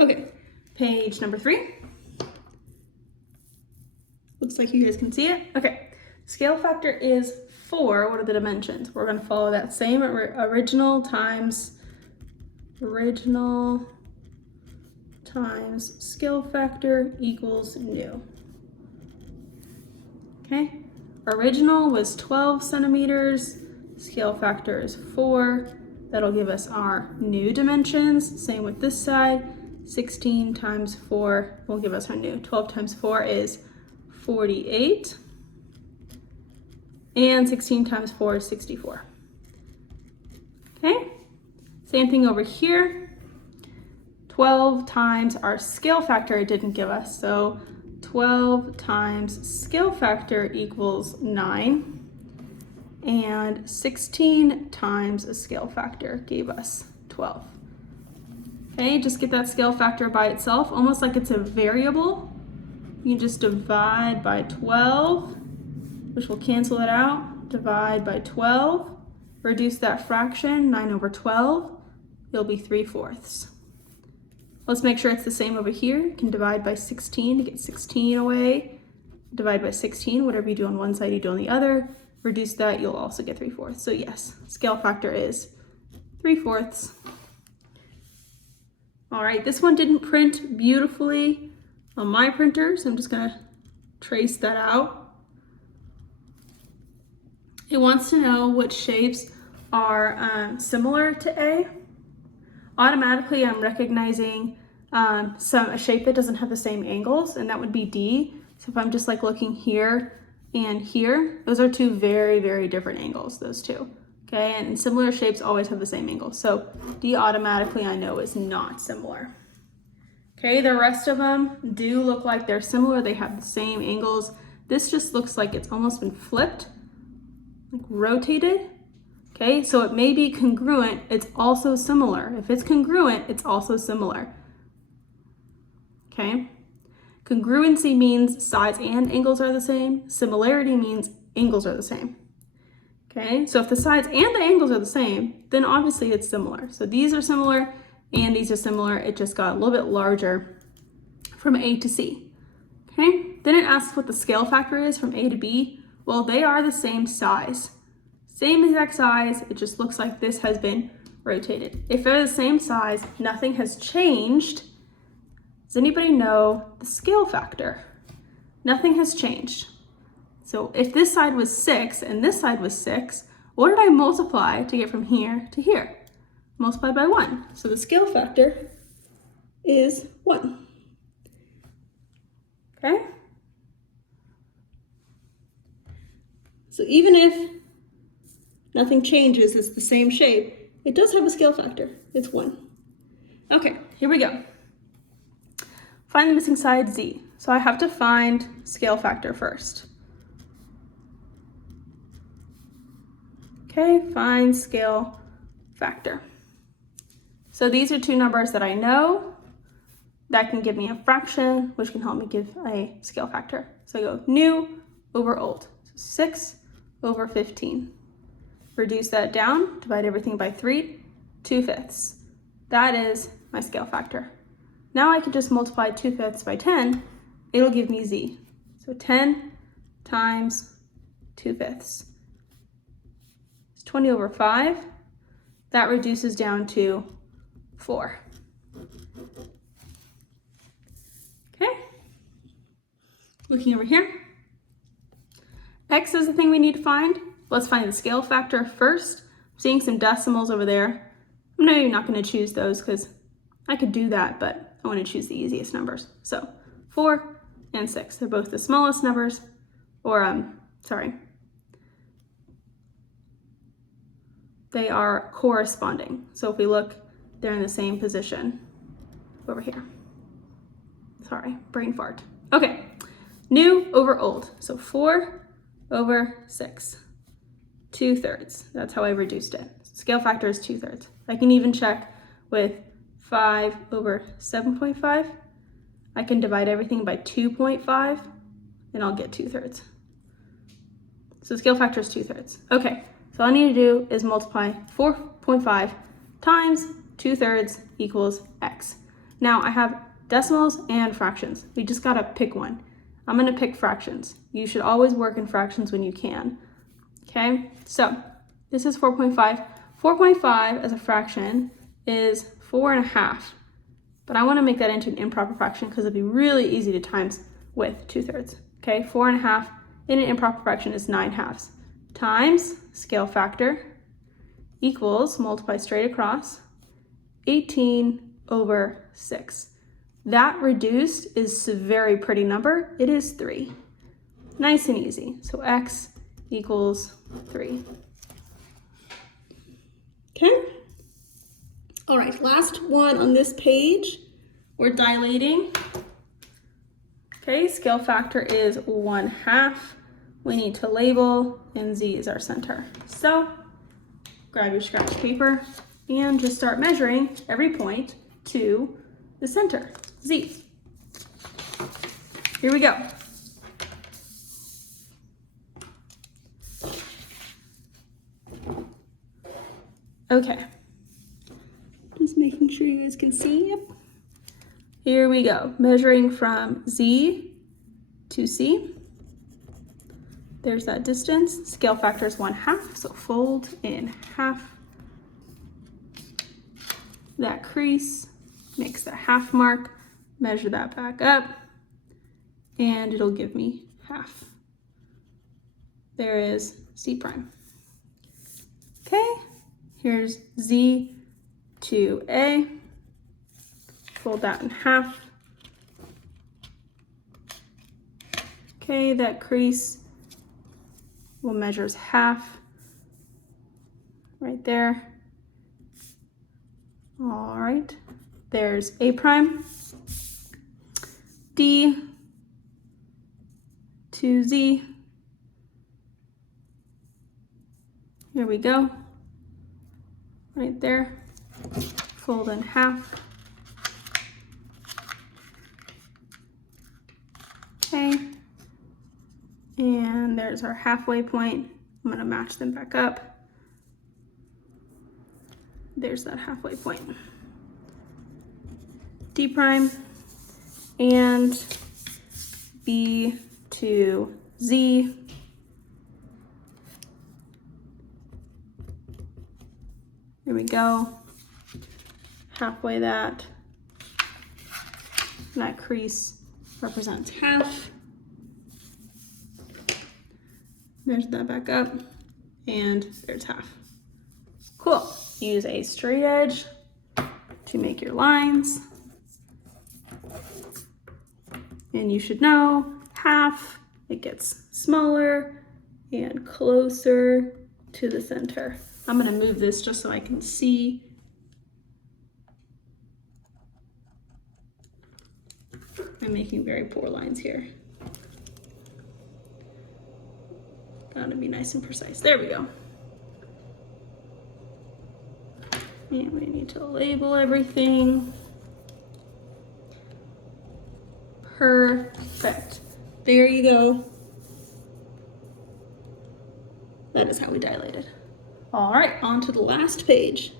Okay, page number 3. Looks like you guys can see it. Okay, scale factor is 4. What are the dimensions? We're going to follow that same original times scale factor equals new. Okay, original was 12 centimeters, scale factor is 4. That'll give us our new dimensions. Same with this side, 16 times 4 will give us our new. 12 times 4 is 48, and 16 times 4 is 64. Okay, same thing over here. 12 times our scale factor it didn't give us, so 12 times scale factor equals 9, and 16 times a scale factor gave us 12. Okay, just get that scale factor by itself, almost like it's a variable. You can just divide by 12, which will cancel it out. Divide by 12, reduce that fraction, 9 over 12, it'll be 3/4. Let's make sure it's the same over here. You can divide by 16 to get 16 away. Divide by 16, whatever you do on one side, you do on the other. Reduce that, you'll also get 3/4. So yes, scale factor is 3/4. All right, this one didn't print beautifully on my printer, so I'm just gonna trace that out. It wants to know what shapes are similar to A. Automatically, I'm recognizing a shape that doesn't have the same angles, and that would be D. So if I'm just like looking here and here, those are two very, very different angles, those two. Okay, and similar shapes always have the same angle. So D automatically I know is not similar. Okay, the rest of them do look like they're similar. They have the same angles. This just looks like it's almost been flipped, like rotated. Okay, so it may be congruent, it's also similar. If it's congruent, it's also similar. Okay, congruency means sides and angles are the same. Similarity means angles are the same. Okay, so if the sides and the angles are the same, then obviously it's similar. So these are similar and these are similar. It just got a little bit larger from A to C. Okay, then it asks what the scale factor is from A to B. Well, they are the same size. Same exact size, it just looks like this has been rotated. If they're the same size, nothing has changed. Does anybody know the scale factor? Nothing has changed. So if this side was 6 and this side was 6, what did I multiply to get from here to here? Multiply by 1. So the scale factor is 1. Okay? So even if nothing changes, it's the same shape, it does have a scale factor. It's 1. Okay, here we go. Find the missing side Z. So I have to find scale factor first. Okay, find scale factor. So these are two numbers that I know that can give me a fraction, which can help me give a scale factor. So I go new over old. So 6 over 15. Reduce that down, divide everything by 3, 2/5. That is my scale factor. Now I can just multiply 2/5 by 10, it'll give me Z. So 10 times 2/5. It's 20 over 5. That reduces down to 4. Okay. Looking over here. X is the thing we need to find. Let's find the scale factor first. I'm seeing some decimals over there. I'm maybe not going to choose those because I could do that, but I want to choose the easiest numbers. So 4 and 6, they're both the smallest numbers, they are corresponding. So if we look, they're in the same position over here. Sorry, brain fart. Okay, new over old. So 4 over 6. 2/3. That's how I reduced it. Scale factor is 2/3. I can even check with 5 over 7.5. I can divide everything by 2.5 and I'll get 2/3. So scale factor is 2/3. Okay, so all I need to do is multiply 4.5 times 2/3 equals X. Now I have decimals and fractions. We just gotta pick one. I'm gonna pick fractions. You should always work in fractions when you can. Okay, so this is 4.5. 4.5 as a fraction is 4.5. But I wanna make that into an improper fraction because it'd be really easy to times with 2/3. Okay, 4.5 in an improper fraction is 9/2 times scale factor equals, multiply straight across, 18/6. That reduced is a very pretty number. It is 3. Nice and easy. So x equals 3. Okay. All right, last one on this page. We're dilating. Okay, scale factor is 1/2. We need to label, and z is our center. So grab your scratch paper and just start measuring every point to the center, z. Here we go. Okay, just making sure you guys can see. Yep. Here we go, measuring from z to c. There's that distance. Scale factor is 1/2, so fold in half. That crease makes the half mark. Measure that back up, and it'll give me half. There is c prime. Okay, here's z to a. Fold that in half. Okay, that crease will measure as half right there. All right, there's a prime. D to z. Here we go. Right there. Fold in half. Okay. And there's our halfway point. I'm gonna match them back up. There's that halfway point. D prime and B to Z. Here we go. Halfway that. That crease represents half. Measure that back up, and there's half. Cool. Use a straight edge to make your lines. And you should know half, it gets smaller and closer to the center. I'm gonna move this just so I can see. I'm making very poor lines here. Gotta be nice and precise. There we go. And we need to label everything. Perfect. There you go. That is how we dilated. All right, on to the last page.